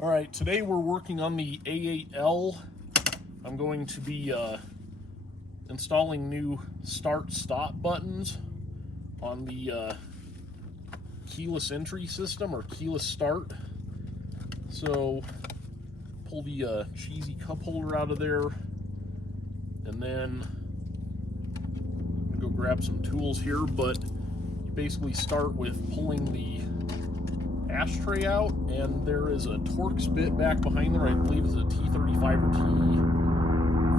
All right, today we're working on the A8L. I'm going to be installing new start-stop buttons on the keyless entry system, or keyless start. So pull the cheesy cup holder out of there, and then go grab some tools here. But you basically start with pulling the ashtray out, and there is a Torx bit back behind there. I believe it's a T35 or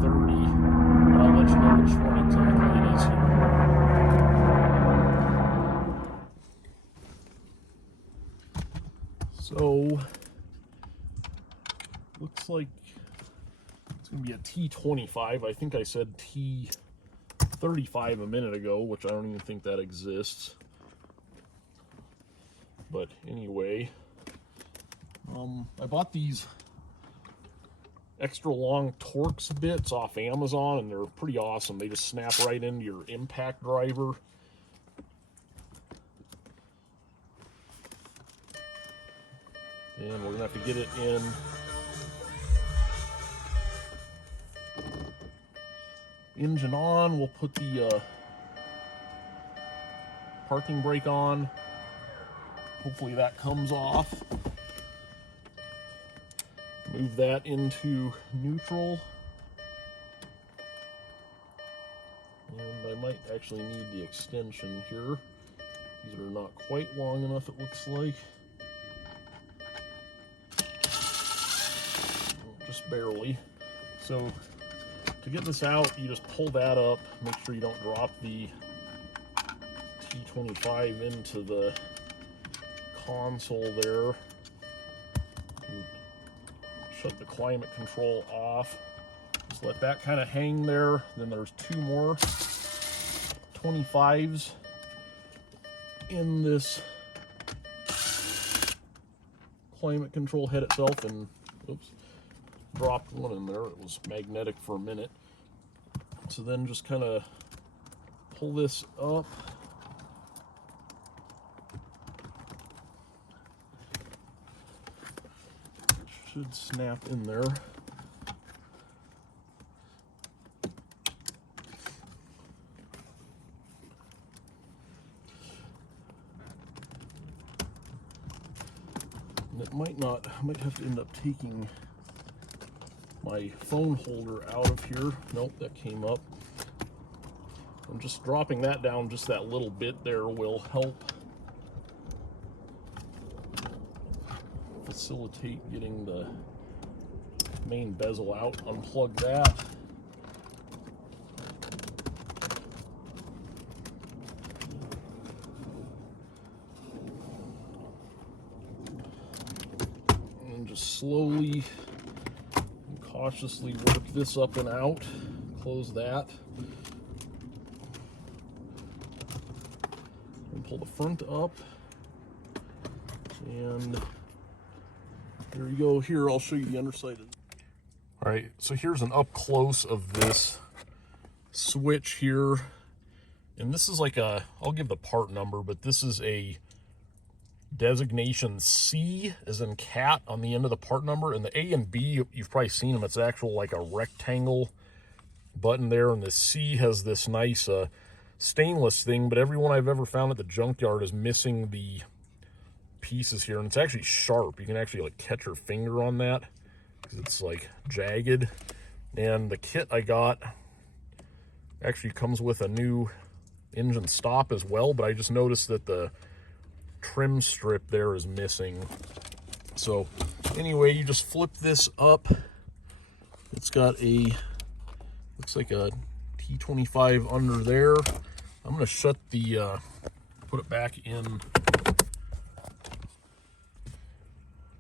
T30, but I'll let you know which one exactly it is here. So looks like it's going to be a T25. I think I said T35 a minute ago, which I don't even think that exists. But anyway, I bought these extra long Torx bits off Amazon, and they're pretty awesome. They just snap right into your impact driver. And we're gonna have to get it in. Engine on. We'll put the parking brake on. Hopefully that comes off. Move that into neutral. And I might actually need the extension here. These are not quite long enough, it looks like. Just barely. So to get this out, you just pull that up. Make sure you don't drop the T25 into the console there. And shut the climate control off. Just let that kind of hang there. Then there's two more 25s in this climate control head itself, and oops, dropped one in there. It was magnetic for a minute. So then just kind of pull this up. Should snap in there. And it might not, I might have to end up taking my phone holder out of here. Nope, that came up. And just dropping that down just that little bit there will help facilitate getting the main bezel out. Unplug that. And just slowly and cautiously work this up and out. Close that. And pull the front up. And there you go. Here, I'll show you the underside. All right, so here's an up close of this switch here. And this is like a, I'll give the part number, but this is a designation C as in cat on the end of the part number. And the A and B, you've probably seen them. It's actual like a rectangle button there. And the C has this nice stainless thing, but every one I've ever found at the junkyard is missing the pieces here, and it's actually sharp. You can actually like catch your finger on that because it's like jagged. And the kit I got actually comes with a new engine stop as well, but I just noticed that the trim strip there is missing. So anyway, you just flip this up. It's got a, looks like a T25 under there. I'm going to shut the put it back in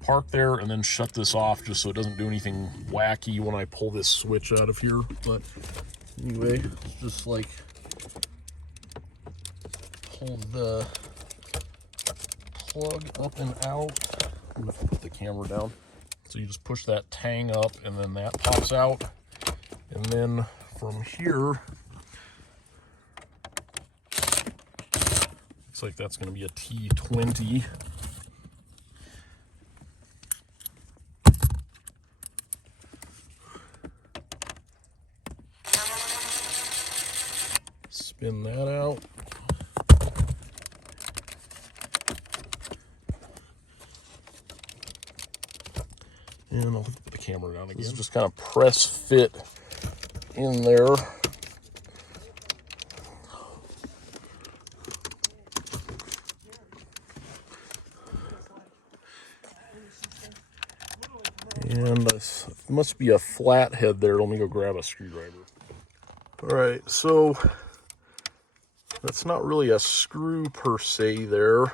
park there, and then shut this off just so it doesn't do anything wacky when I pull this switch out of here. But anyway, just like pull the plug up and out. I'm gonna put the camera down. So you just push that tang up, and then that pops out. And then from here, looks like that's going to be a T20. Spin that out. And I'll have to put the camera down again. This is just kind of press fit in there. And this must be a flat head there. Let me go grab a screwdriver. All right, so that's not really a screw per se there.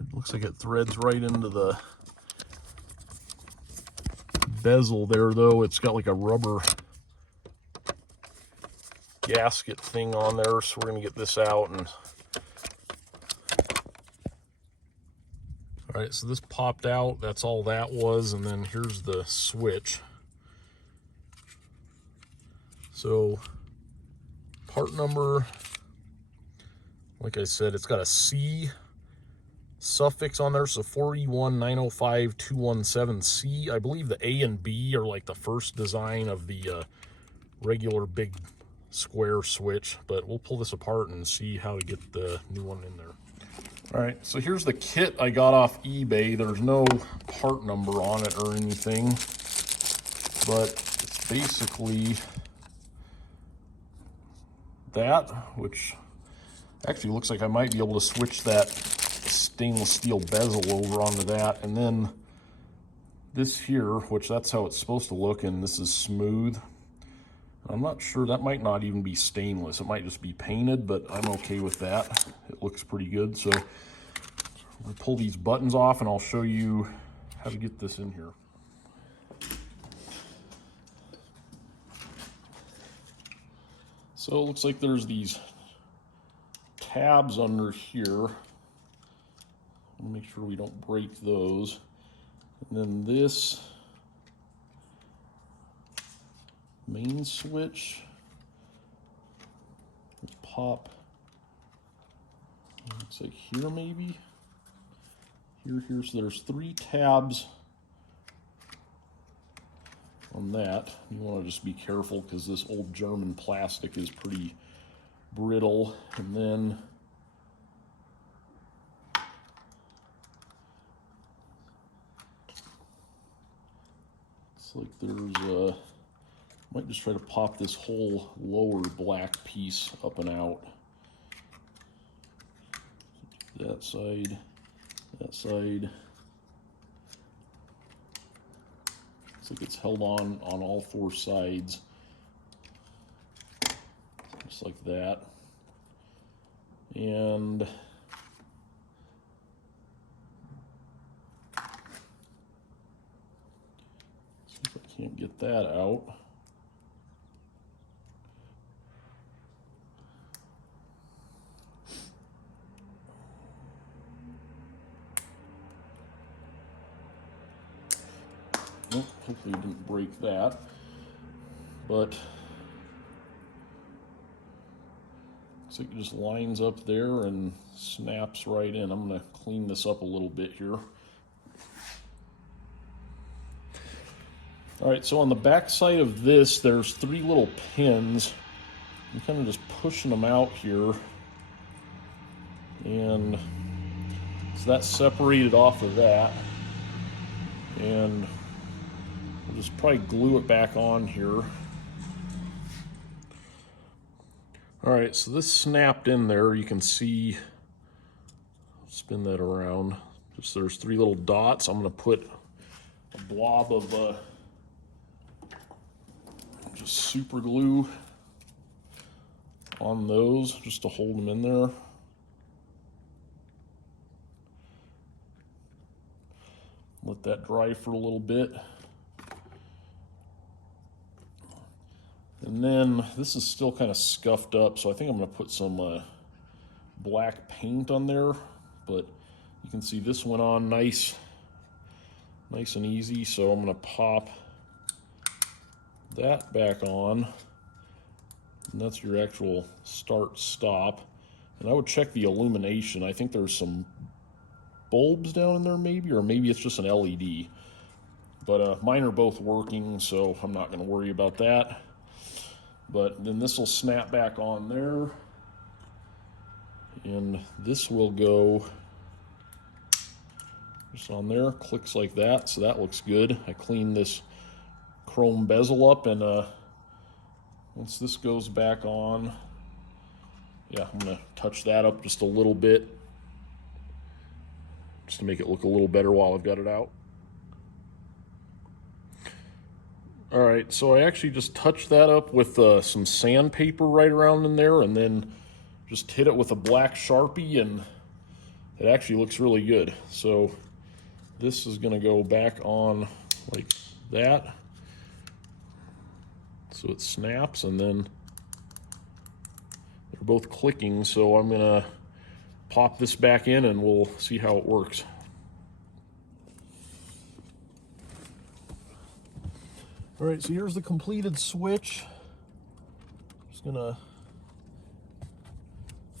It looks like it threads right into the bezel there, though. It's got like a rubber gasket thing on there, so we're gonna get this out. And all right, so this popped out. That's all that was. And then here's the switch. So part number, like I said, it's got a C suffix on there, so 4E1905217C. I believe the A and B are like the first design of the regular big square switch, but we'll pull this apart and see how to get the new one in there. All right, so here's the kit I got off eBay. There's no part number on it or anything, but it's basically that, which actually looks like I might be able to switch that stainless steel bezel over onto that. And then this here, which that's how it's supposed to look, and this is smooth. I'm not sure, that might not even be stainless. It might just be painted, but I'm okay with that. It looks pretty good. So we'll pull these buttons off and I'll show you how to get this in here. So it looks like there's these tabs under here. I'll make sure we don't break those. And then this main switch, let's pop, looks like here maybe, here, so there's 3 tabs on that. You want to just be careful because this old German plastic is pretty brittle. And then it's like there's a, might just try to pop this whole lower black piece up and out. That side, that side. Looks like it's held on all 4 sides. Just like that. And see if I can't get that out. Nope, hopefully you didn't break that, but looks like it just lines up there and snaps right in. I'm going to clean this up a little bit here. All right, so on the back side of this, there's 3 little pins. I'm kind of just pushing them out here, and so that's separated off of that, and we'll just probably glue it back on here. All right, so this snapped in there. You can see, spin that around. Just there's 3 little dots. I'm gonna put a blob of just super glue on those just to hold them in there. Let that dry for a little bit. And then this is still kind of scuffed up, so I think I'm going to put some black paint on there. But you can see this went on nice and easy, so I'm going to pop that back on. And that's your actual start-stop. And I would check the illumination. I think there's some bulbs down in there maybe, or maybe it's just an LED. But mine are both working, so I'm not going to worry about that. But then this will snap back on there, and this will go just on there, clicks like that, so that looks good. I cleaned this chrome bezel up, and once this goes back on, yeah, I'm going to touch that up just a little bit just to make it look a little better while I've got it out. All right, so I actually just touched that up with some sandpaper right around in there, and then just hit it with a black Sharpie, and it actually looks really good. So this is going to go back on like that, so it snaps, and then they're both clicking. So I'm going to pop this back in, and we'll see how it works. All right, so here's the completed switch. Just gonna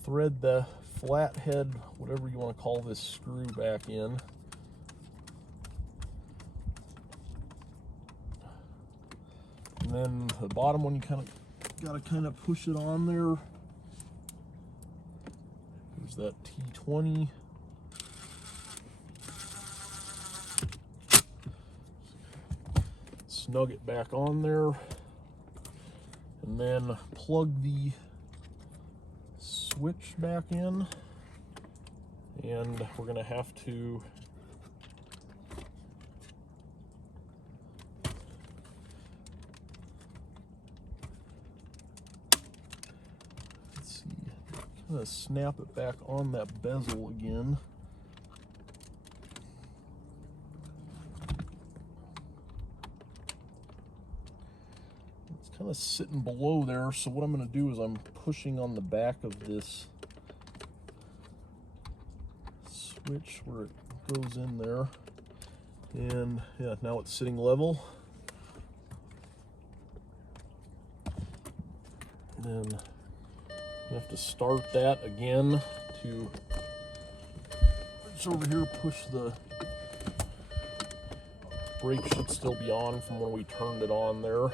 thread the flathead, whatever you want to call this screw, back in. And then the bottom one, you gotta push it on there. There's that T20. Snug it back on there, and then plug the switch back in, and we're going to have to kind of snap it back on that bezel again. Kind of sitting below there, so what I'm going to do is I'm pushing on the back of this switch where it goes in there, and yeah, now it's sitting level. Then you have to start that again to reach over here, push the brake, should still be on from when we turned it on there.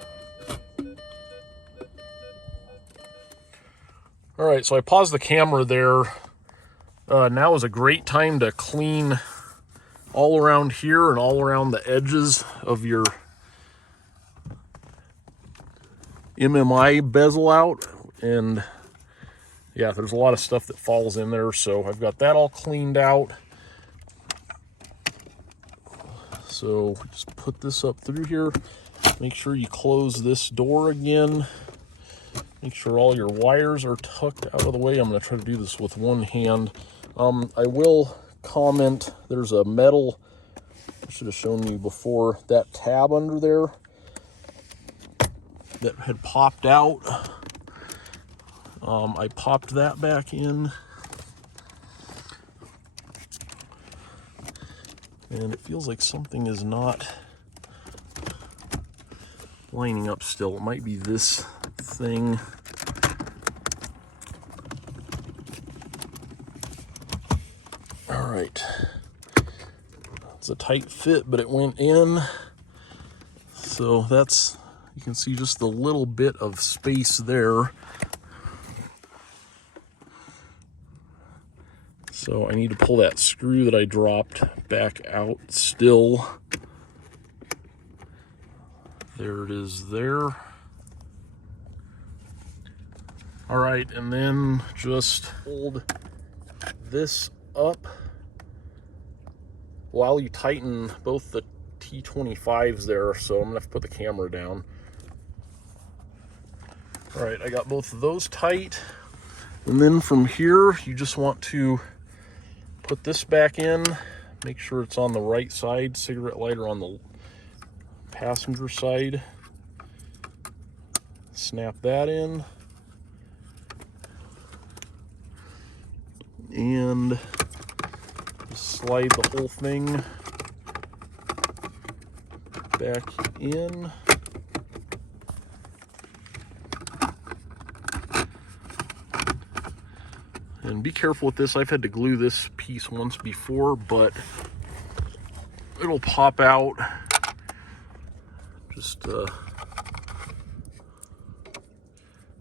All right, so I paused the camera there. Now is a great time to clean all around here and all around the edges of your MMI bezel out. And yeah, there's a lot of stuff that falls in there, so I've got that all cleaned out. So just put this up through here. Make sure you close this door again. Make sure all your wires are tucked out of the way. I'm going to try to do this with one hand. I will comment, there's a metal, I should have shown you before, that tab under there that had popped out. I popped that back in. And it feels like something is not lining up still. It might be this thing. All right, it's a tight fit, but it went in. So that's, you can see just a little bit of space there. So I need to pull that screw that I dropped back out still. There it is there. All right, and then just hold this up while you tighten both the T25s there. So I'm gonna have to put the camera down. All right, I got both of those tight. And then from here, you just want to put this back in, make sure it's on the right side, cigarette lighter on the passenger side. Snap that in. And just slide the whole thing back in. And be careful with this. I've had to glue this piece once before, but it'll pop out Just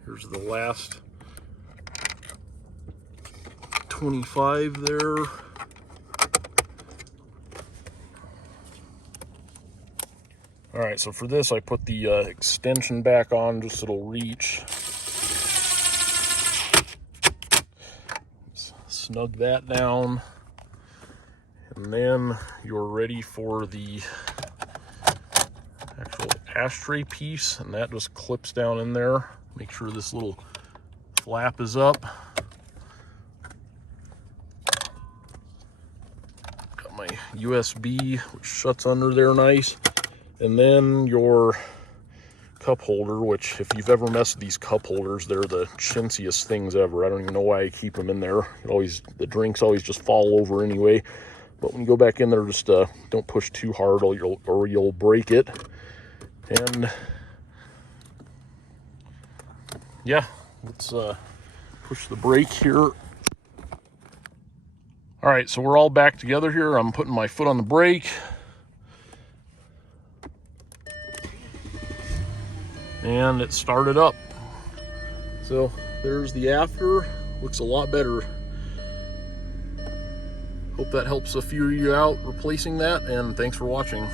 here's the last 25 there. All right, so for this I put the extension back on just so it'll reach. Snug that down, and then you're ready for the actual ashtray piece, and that just clips down in there. Make sure this little flap is up. Got my USB, which shuts under there nice. And then your cup holder, which if you've ever messed with these cup holders, they're the chintziest things ever. I don't even know why I keep them in there. The drinks always just fall over anyway. But when you go back in there, just don't push too hard or you'll break it. And yeah, let's push the brake here. All right, so we're all back together here. I'm putting my foot on the brake. And it started up. So there's the after. Looks a lot better. Hope that helps a few of you out replacing that, and thanks for watching.